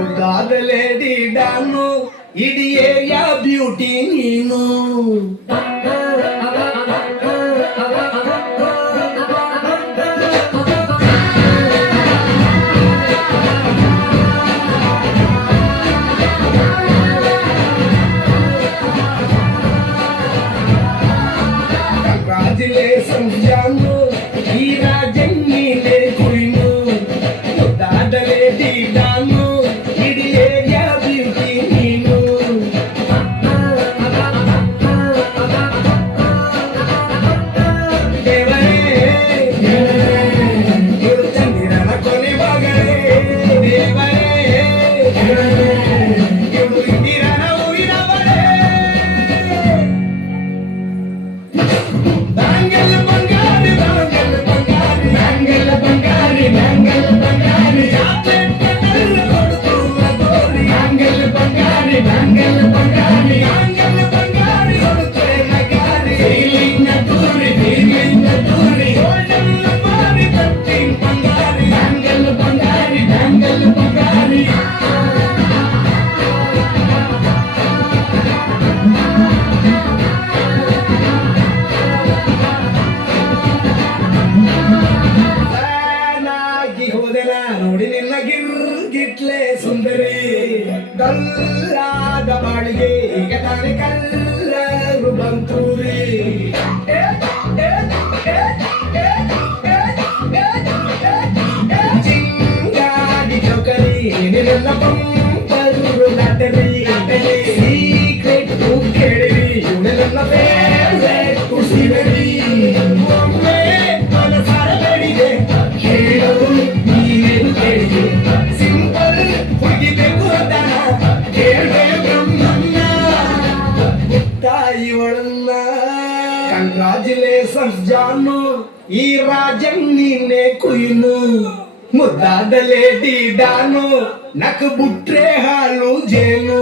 ಮುದ್ದಾದ lady don ಇಡೀ area beauty ನೀನು. Congratulations ಜಾನು ಈ ರಾಜನ್ನಿಲೆ ಕುಯ್ನು. ಮುದ್ದಾದ ಲೇಡಿ ಡಾನು ಇಡೀ ಏರಿಯಾ ಬ್ಯೂಟಿ ನೀನು. ದೇವರೇ ಇವರು ಚಂದಿರನ ಕೊನೆ ಮಗಳೇ. ದೇವರೇ ಇವರು ಇಂದಿರನ ಊರಿನವಳೇ. ಬ್ಯಾಂಗಲ್ ಬಂಗಾರಿ ಬ್ಯಾಂಗಲ್ ಬಂಗಾರಿ ಬ್ಯಾಂಗಲ್ ಬಂಗಾರಿ ಬ್ಯಾಂಗಲ್ ಬಂಗಾರಿ ಚಾಕ್ಲೇಟ್ ಕಣ್ಣಲ್ಲಿ ಕೊಡುತ್ತುವ ಗೋರಿ. ಬ್ಯಾಂಗಲ್ ಬಂಗಾರಿ ಬ್ಯಾಂಗಲ್ ಬಂಗಾರಿ ಬ್ಯಾಂಗಲ್ ಬಂಗಾರಿ ಕೊಡುತ್ತೇ ನಗಾರಿ. ಫೀಲಿಂಗ್ ದೂರಿ ಗೋಲ್ಡನ್ ಬಾರಿ ತರ್ಟೀನ್ ಬಂಗಾರಿ. ಬ್ಯಾಂಗಲ್ ಬಂಗಾರಿ ಬ್ಯಾಂಗಲ್ ಬಂಗಾರಿ. ನಾನಾಗಿ ಹೋದೆನ ನೋಡಿ ನಿನ್ನ ಗಿರ್ಗಿಟ್ಲೆ ಸುಂದರಿ. ಕಲ್ಲಾದ ಬಾಳಿಗೆ ಈಗ ತಾನೆ ಕಲ್ಲರು ಬಂತೂರಿ. ಚಿಂಗಾಡಿ ಚೌಕರಿ ನಿನ್ನ ಪಂಪರು ಲಾಟರಿ. ಸೀಕ್ರೆಟ್ ಕೇಳಿರಿ ಇವಳೆಲ್ಲ ಫೇವ್ರೇಟ್ ಕುಸಿದರಿ. ಒಮ್ಮೆ ಮನಸಾರ ಬೇಡಿದೆ ಕೇಳಲು ನೀನೇನು ಕೇಳಿದೆ. ಸಿಂಪಲ್ ಹುಡುಗಿಬೇಕು ಅಂತಾನ ಕೇಳ್ದೆ ಬ್ರಹ್ಮನ್ನ ತಾಯಿಯೊಳನ್ನ. ಕಂಗ್ರಾಚುಲೇಷನ್ಸ್ ಜಾನು ಈ ರಾಜನ್ ನೀನೆ ಕುಯ್ನು. ಮುದ್ದಾದ ಲೇಡಿ ಡಾನು ನಕ್ ಬುಟ್ರೆ ಹಾಲು ಜೇನು.